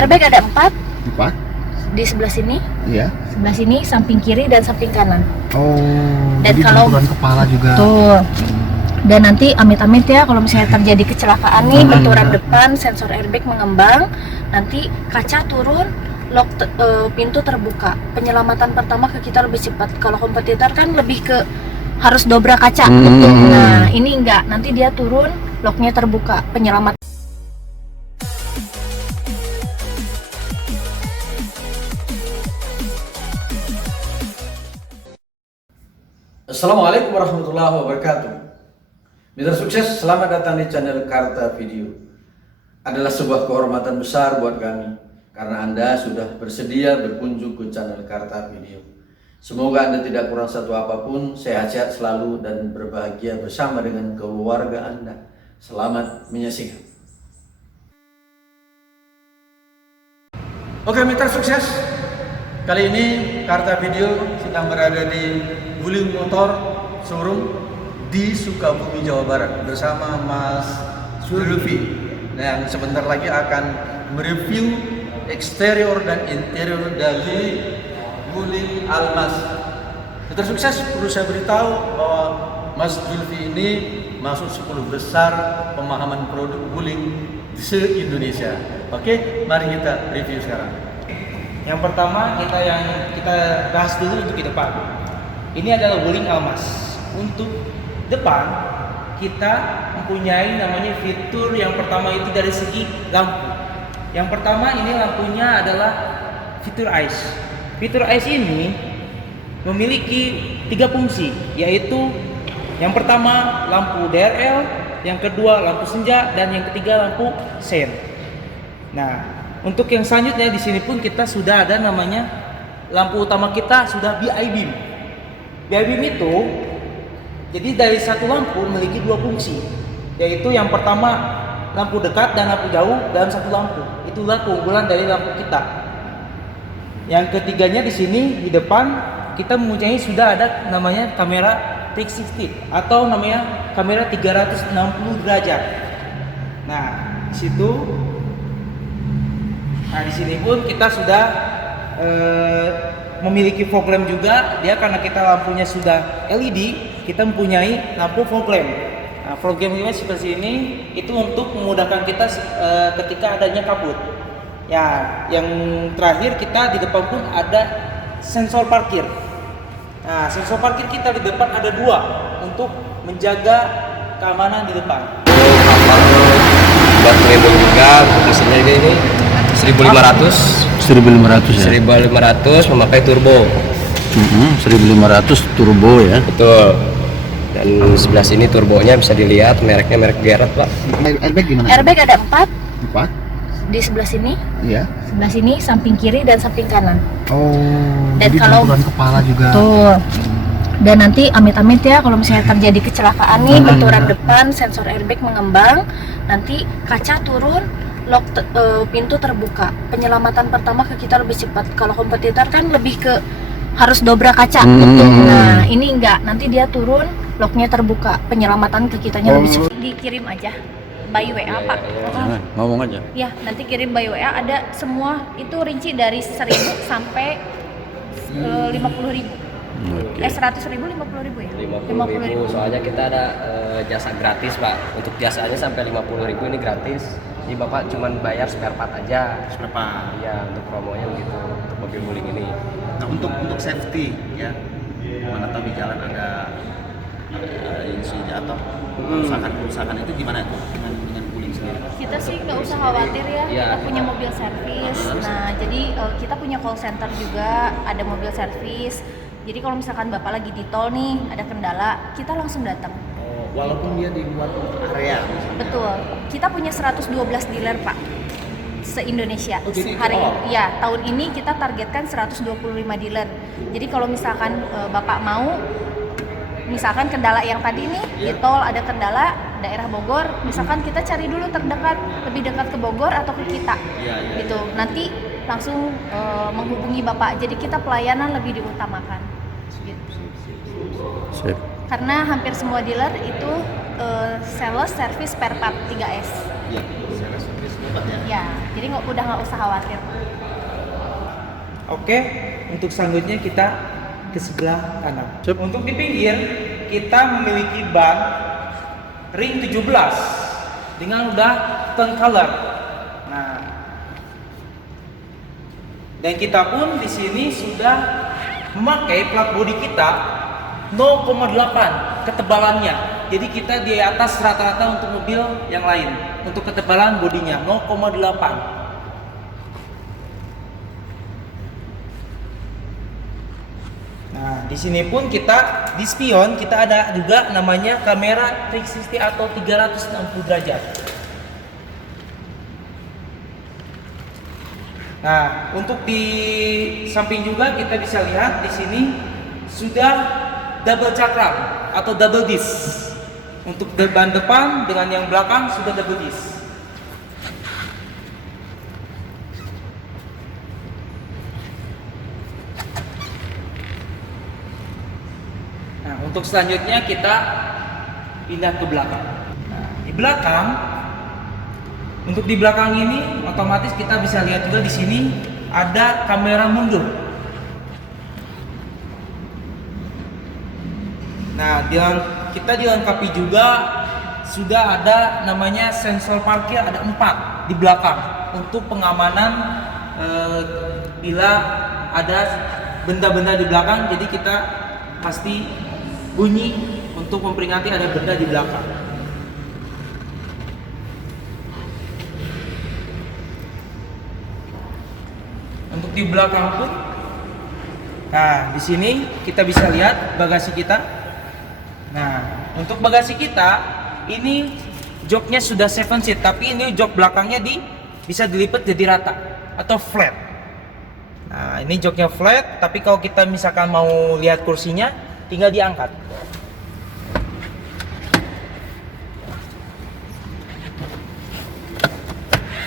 Airbag ada 4. 4? Di sebelah sini. Iya. Sebelah sini, samping kiri dan samping kanan. Oh. Dan jadi kalau benturan kepala juga. tuh. Dan nanti amit-amit ya kalau misalnya terjadi kecelakaan nih, benturan depan, sensor airbag mengembang, nanti kaca turun, pintu terbuka. Penyelamatan pertama ke kita lebih cepat. Kalau kompetitor kan lebih ke harus dobrak kaca. Nah, ini enggak. Nanti dia turun, locknya terbuka. Penyelamatan. Assalamualaikum warahmatullahi wabarakatuh. Mitra sukses, selamat datang di channel Karta Video. Adalah sebuah kehormatan besar buat kami karena Anda sudah bersedia berkunjung ke channel Karta Video. Semoga Anda tidak kurang satu apapun, sehat-sehat selalu dan berbahagia bersama dengan keluarga Anda. Selamat menyaksikan. Oke mitra sukses, kali ini Karta Video sedang berada di Wuling Motor Showroom di Sukabumi, Jawa Barat bersama Mas Zulfi yang sebentar lagi akan mereview eksterior dan interior dari Wuling Almas. Mitra sukses, perlu saya beritahu bahwa Mas Zulfi ini masuk 10 besar pemahaman produk Wuling se-Indonesia. Oke, mari kita review sekarang. Yang pertama kita bahas dulu untuk di depan. Ini adalah Wuling Almas. Untuk depan kita mempunyai namanya fitur yang pertama itu dari segi lampu. Yang pertama ini lampunya adalah fitur ice. Fitur ice ini memiliki 3 fungsi, yaitu yang pertama lampu DRL, yang kedua lampu senja, dan yang ketiga lampu sen. Nah, untuk yang selanjutnya di sini pun kita sudah ada namanya lampu utama kita sudah BI beam. BI beam itu jadi dari satu lampu memiliki 2 fungsi, yaitu yang pertama lampu dekat dan lampu jauh dalam satu lampu. Itulah keunggulan dari lampu kita. Yang ketiganya di sini di depan kita mempunyai sudah ada namanya kamera 360 atau namanya kamera 360 derajat. Nah, di sini pun kita sudah memiliki fog lamp juga. Dia karena kita lampunya sudah LED, kita mempunyai lampu fog lamp. Nah, fog lampnya seperti ini itu untuk memudahkan kita ketika adanya kabut. Ya, yang terakhir kita di depan pun ada sensor parkir. Nah, sensor parkir kita di depan ada 2 untuk menjaga keamanan di depan. Buat melindungi juga, fungsinya ini 1500 ya? 1500 memakai turbo. 1500 turbo ya. Betul. Dan sebelah sini turbonya bisa dilihat mereknya merek Garrett, Pak. Airbag gimana? Airbag ada 4. 4? Di sebelah sini. Iya. Sebelah sini, samping kiri dan samping kanan. Oh. Dan jadi kalau benturan kepala juga. Tuh. Dan nanti amit-amit ya kalau misalnya terjadi kecelakaan nih, benturan depan, sensor airbag mengembang, nanti kaca turun, pintu terbuka. Penyelamatan pertama ke kita lebih cepat. Kalau kompetitor kan lebih ke harus dobrak kaca. Nah, ini enggak. Nanti dia turun, locknya terbuka. Penyelamatan ke kitanya lebih cepat. Dikirim aja by WA, Pak. Jangan, ngomong aja. Ya, nanti kirim by WA, ada semua itu rinci dari 1.000 sampai 50.000. 100.000, 50.000 ya? 50.000. Soalnya kita ada jasa gratis, Pak. Untuk jasanya sampai 50.000 ini gratis. Jadi Bapak cuma bayar spare part aja. Spare part. Iya, untuk promonya begitu untuk mobil Wuling ini. Nah, untuk safety ya. Mana tahu di jalan ada insiden atau kerusakan itu gimana tuh dengan Wuling sendiri? Kita sih nggak usah khawatir ya, Iya. kita punya mobil servis. Nah, jadi kita punya call center juga, ada mobil servis. Jadi kalau misalkan Bapak lagi di tol nih, ada kendala, kita langsung datang. Oh, walaupun dia di luar area. Betul. Kita punya 112 dealer, Pak, se-Indonesia. Oh, jadi Hari itu ya, tahun ini kita targetkan 125 dealer. Jadi kalau misalkan Bapak mau, misalkan kendala yang tadi nih di tol ada kendala daerah Bogor, misalkan kita cari dulu terdekat, lebih dekat ke Bogor atau ke kita, gitu. Nanti langsung menghubungi Bapak. Jadi kita pelayanan lebih diutamakan. Gitu. Sip. Karena hampir semua dealer itu sales, service, spare part 3S. Iya, cepat ya. Ya, jadi udah nggak usah khawatir. Oke, untuk selanjutnya kita ke sebelah kanan. Untuk di pinggir kita memiliki ban ring 17 dengan udah tone color. Nah, dan kita pun di sini sudah memakai plat bodi kita 0,8 ketebalannya. Jadi kita di atas rata-rata untuk mobil yang lain. Untuk ketebalan bodinya 0,8. Nah, di sini pun kita di spion kita ada juga namanya kamera 360 atau 360 derajat. Nah, untuk di samping juga kita bisa lihat di sini sudah double cakram atau double disc. Untuk ban depan dengan yang belakang sudah double disc. Nah, untuk selanjutnya kita pindah ke belakang. Nah, di belakang, untuk di belakang ini otomatis kita bisa lihat juga di sini ada kamera mundur. Nah, kita dilengkapi juga sudah ada namanya sensor parkir, ada 4 di belakang untuk pengamanan bila ada benda-benda di belakang, jadi kita pasti bunyi untuk memperingati ada benda di belakang. Untuk di belakang pun, nah di sini kita bisa lihat bagasi kita. Nah, untuk bagasi kita ini joknya sudah 7 seat, tapi ini jok belakangnya bisa dilipat jadi rata atau flat. Nah, ini joknya flat, tapi kalau kita misalkan mau lihat kursinya, tinggal diangkat.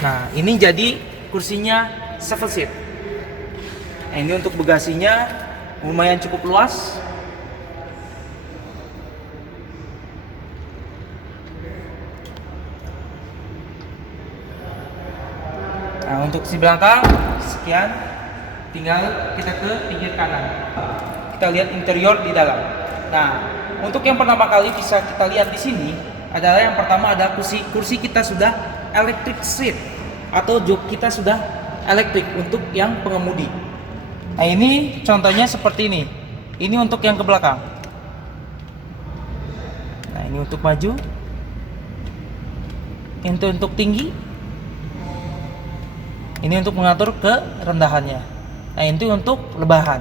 Nah, ini jadi kursinya 7 seat. Nah, ini untuk bagasinya lumayan cukup luas. Nah, untuk si belakang sekian, tinggal kita ke pinggir kanan. Kita lihat interior di dalam. Nah, untuk yang pertama kali bisa kita lihat di sini adalah yang pertama ada kursi kita sudah electric seat atau jok kita sudah elektrik untuk yang pengemudi. Nah, ini contohnya seperti ini. Ini untuk yang ke belakang. Nah, ini untuk maju. Ini untuk tinggi. Ini untuk mengatur kerendahannya. Nah, ini untuk lebahan.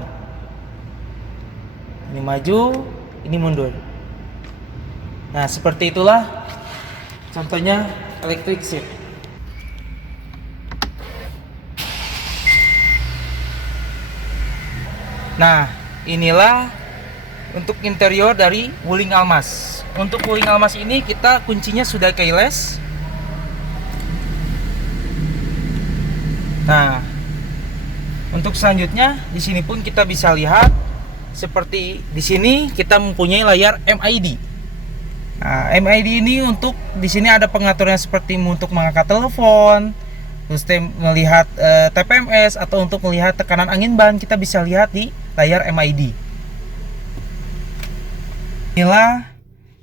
Ini maju, ini mundur. Nah, seperti itulah contohnya electric seat. Nah, inilah untuk interior dari Wuling Almas. Untuk Wuling Almas ini kita kuncinya sudah keyless. Nah, untuk selanjutnya di sini pun kita bisa lihat seperti di sini kita mempunyai layar MID. Nah, MID ini untuk di sini ada pengaturannya seperti untuk mengangkat telepon, terus melihat TPMS atau untuk melihat tekanan angin ban kita bisa lihat di layar MID. Inilah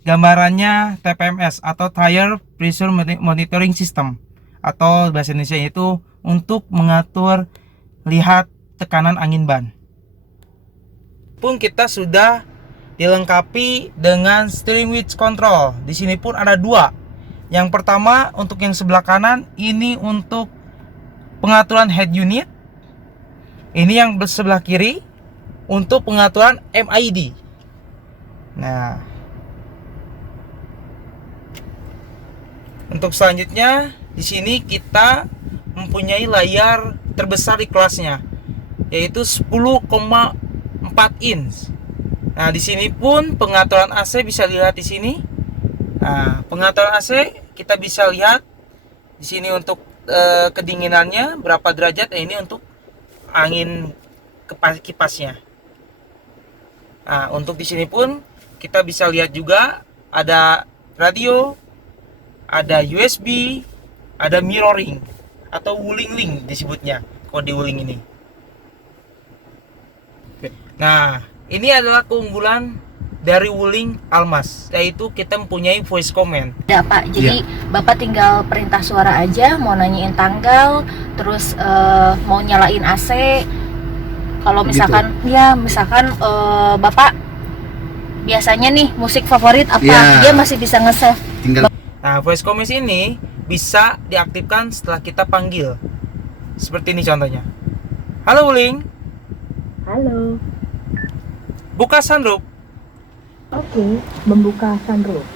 gambarannya TPMS atau Tire Pressure Monitoring System, atau bahasa Indonesia itu untuk mengatur lihat tekanan angin ban. Pun kita sudah dilengkapi dengan steering wheel control. Di sini pun ada 2. Yang pertama untuk yang sebelah kanan ini untuk pengaturan head unit. Ini yang sebelah kiri untuk pengaturan MID. Nah, untuk selanjutnya di sini kita mempunyai layar terbesar di kelasnya, yaitu 10,4 inch. Nah, di sini pun pengaturan AC bisa dilihat di sini. Nah, pengaturan AC kita bisa lihat di sini untuk kedinginannya berapa derajat. Ini untuk angin kipasnya. Nah, untuk di sini pun kita bisa lihat juga ada radio, ada USB, ada mirroring atau wuling link disebutnya kalau di wuling ini. Nah, ini adalah keunggulan dari wuling Almas, yaitu kita mempunyai voice command. Ya Pak, jadi Bapak tinggal perintah suara aja, mau nanyain tanggal, terus mau nyalain AC. Kalau misalkan, misalkan Bapak biasanya nih musik favorit apa, dia masih bisa nge-save. Tinggal Nah, voice command ini bisa diaktifkan setelah kita panggil. Seperti ini contohnya. Halo wuling, Halo, buka sunroof. oke, membuka sunroof.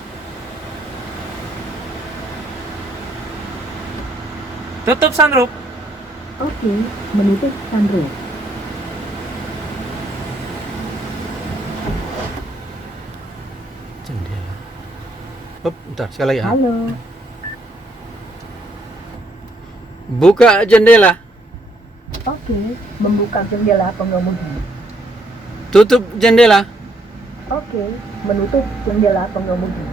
Tutup sunroof. Oke, menutup sunroof. Jendela. Bentar, sekali ya. Halo, Buka jendela. oke, membuka jendela pengemudi. Tutup jendela. Oke, menutup jendela pengemudi.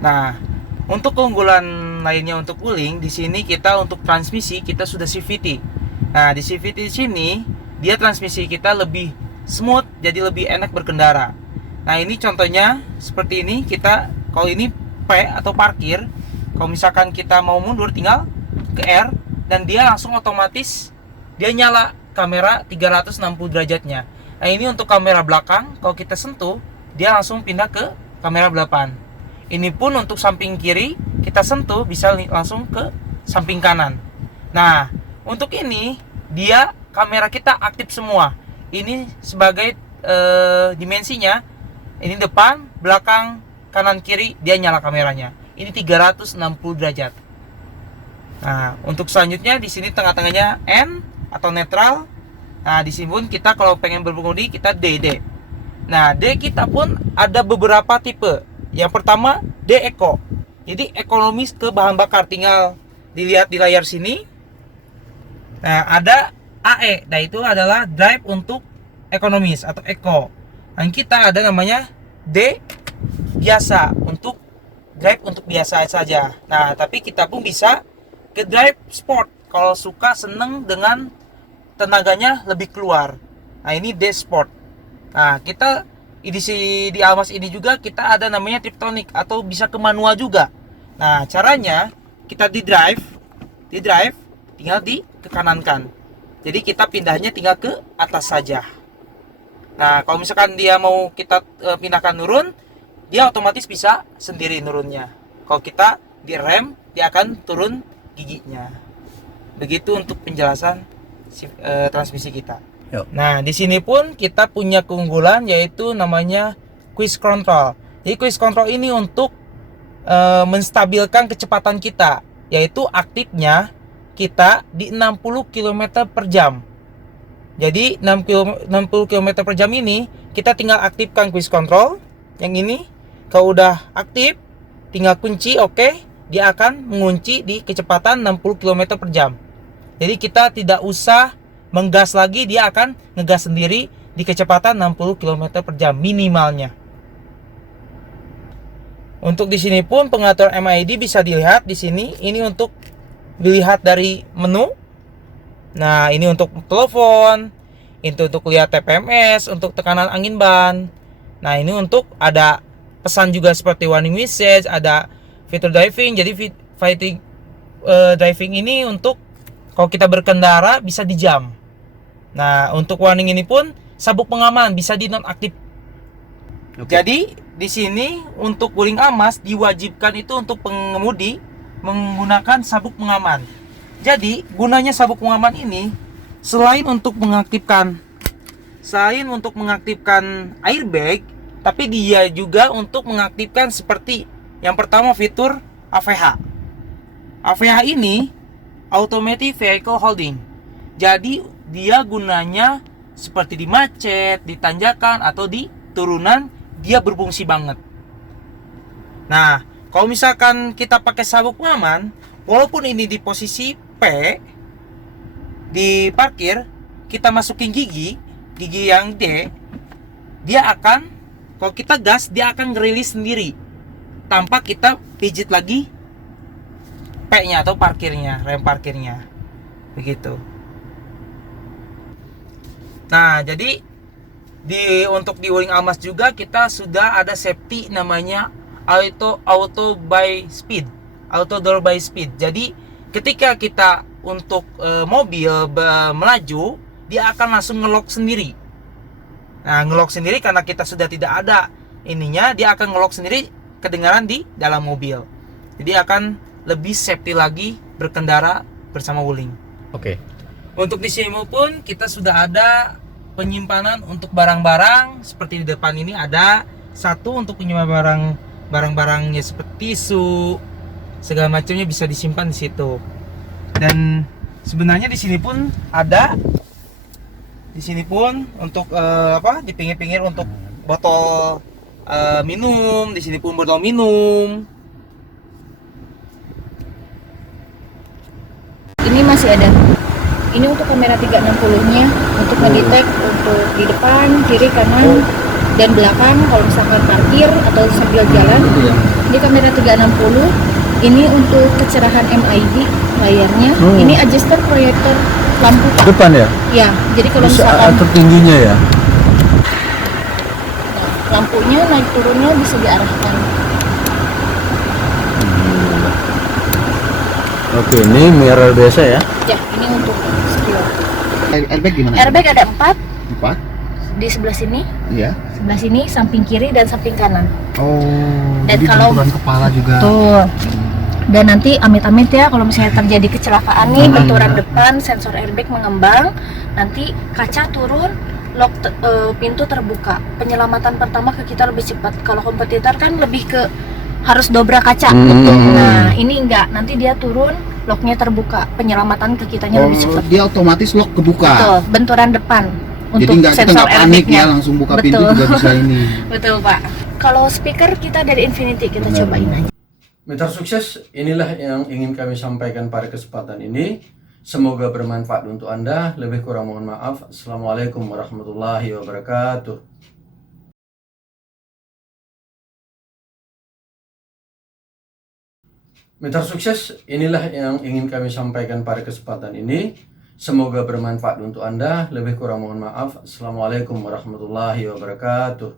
Nah, untuk keunggulan lainnya untuk wuling, di sini kita untuk transmisi kita sudah CVT. Nah, di CVT di sini dia transmisi kita lebih smooth, jadi lebih enak berkendara. Nah, ini contohnya seperti ini. Kita kalau ini P atau parkir, kalau misalkan kita mau mundur tinggal ke R dan dia langsung otomatis dia nyala kamera 360 derajatnya. Nah, ini untuk kamera belakang, kalau kita sentuh dia langsung pindah ke kamera belakang. Ini pun untuk samping kiri, kita sentuh bisa langsung ke samping kanan. Nah, untuk ini dia kamera kita aktif semua. Ini sebagai dimensinya, ini depan, belakang, kanan, kiri, dia nyala kameranya. Ini 360 derajat. Nah, untuk selanjutnya di sini tengah-tengahnya N atau netral. Nah, di sini pun kita kalau pengen berpengemudi kita DD. Nah, D kita pun ada beberapa tipe. Yang pertama D Eco. Jadi ekonomis ke bahan bakar, tinggal dilihat di layar sini. Nah, ada AE. Nah, itu adalah drive untuk ekonomis atau eco. Dan kita ada namanya D biasa, untuk drive untuk biasa saja. Nah, tapi kita pun bisa ke drive sport kalau suka seneng dengan tenaganya lebih keluar. Nah, ini D sport. Nah, kita di Almas ini juga kita ada namanya Tiptronic atau bisa ke manual juga. Nah, caranya kita di drive tinggal dikenankan. Jadi kita pindahnya tinggal ke atas saja. Nah, kalau misalkan dia mau kita pindahkan turun, dia otomatis bisa sendiri nurunnya. Kalau kita di rem, dia akan turun giginya. Begitu untuk penjelasan transmisi kita. Yuk. Nah, di sini pun kita punya keunggulan yaitu namanya quick control. Jadi quick control ini untuk menstabilkan kecepatan kita, yaitu aktifnya kita di 60 km per jam. Jadi 60 km per jam ini kita tinggal aktifkan quick control. Yang ini kalau udah aktif tinggal kunci oke, dia akan mengunci di kecepatan 60 km per jam. Jadi kita tidak usah menggas lagi, dia akan ngegas sendiri di kecepatan 60 km per jam minimalnya. Untuk di sini pun pengatur MID bisa dilihat di sini. Ini untuk dilihat dari menu. Nah, ini untuk telepon, itu untuk lihat TPMS, untuk tekanan angin ban. Nah, ini untuk ada pesan juga seperti warning message, ada fitur driving. Jadi fitur driving ini untuk kalau kita berkendara bisa di jam. Nah, untuk warning ini pun sabuk pengaman bisa di nonaktif. Jadi di sini untuk wuling Almas diwajibkan itu untuk pengemudi menggunakan sabuk pengaman. Jadi gunanya sabuk pengaman ini selain untuk mengaktifkan airbag, tapi dia juga untuk mengaktifkan seperti yang pertama fitur AVH. AVH ini Automatic Vehicle Holding. Jadi dia gunanya seperti di macet, di tanjakan atau di turunan, dia berfungsi banget. Nah, kalau misalkan kita pakai sabuk pengaman, walaupun ini di posisi P di parkir, kita masukin gigi yang D, dia akan, kalau kita gas, dia akan ngerilis sendiri. tanpa kita pijit lagi P-nya atau parkirnya, rem parkirnya. Begitu. Nah, jadi untuk di Wuling Almas juga kita sudah ada safety namanya auto door by speed. Jadi ketika kita untuk mobil melaju, dia akan langsung ngelock sendiri. Nah, ngelock sendiri karena kita sudah tidak ada ininya, dia akan ngelock sendiri, kedengaran di dalam mobil. Jadi akan lebih safety lagi berkendara bersama Wuling. Oke. Untuk di sini pun kita sudah ada penyimpanan untuk barang-barang. Seperti di depan ini ada satu untuk penyimpanan barang-barangnya seperti tisu, segala macamnya bisa disimpan di situ. Dan sebenarnya di sini pun ada, di sini pun untuk di pinggir-pinggir untuk botol minum. Di sini pun botol minum. Ini masih ada. Ini untuk kamera 360-nya untuk ngedetect untuk di depan, kiri, kanan, dan belakang kalau misalkan parkir atau sambil jalan. Ini kamera 360. Ini untuk kecerahan MID layarnya. Ini adjuster proyektor lampu, Pak. Depan ya? Ya, jadi kalau misalkan tertingginya ya. lampunya naik turunnya bisa diarahkan. Oke, ini mirror biasa ya? Ya, ini untuk skill. Airbag gimana? Airbag ada 4 4? di sebelah sini, Iya. sebelah sini, samping kiri dan samping kanan. Oh, Dan jadi kalau- benturan kepala juga. Tuh. Dan nanti amit-amit ya kalau misalnya terjadi kecelakaan nih, benturan depan, sensor airbag mengembang, nanti kaca turun, pintu terbuka. Penyelamatan pertama ke kita lebih cepat. Kalau kompetitor kan lebih ke harus dobrak kaca. Nah, ini enggak. Nanti dia turun, locknya terbuka. Penyelamatan ke kitanya lebih cepat. Dia otomatis lock kebuka. Betul, benturan depan. Jadi Untuk kita sensor nggak panik airbagnya. ya, langsung buka pintu Betul. juga bisa ini. Betul, Pak. Kalau speaker kita dari Infinity, kita cobain aja. Mitra sukses, inilah yang ingin kami sampaikan pada kesempatan ini. Semoga bermanfaat untuk Anda. Lebih kurang mohon maaf. Assalamualaikum warahmatullahi wabarakatuh. Mitra sukses, inilah yang ingin kami sampaikan pada kesempatan ini. Semoga bermanfaat untuk Anda. Lebih kurang mohon maaf. Assalamualaikum warahmatullahi wabarakatuh.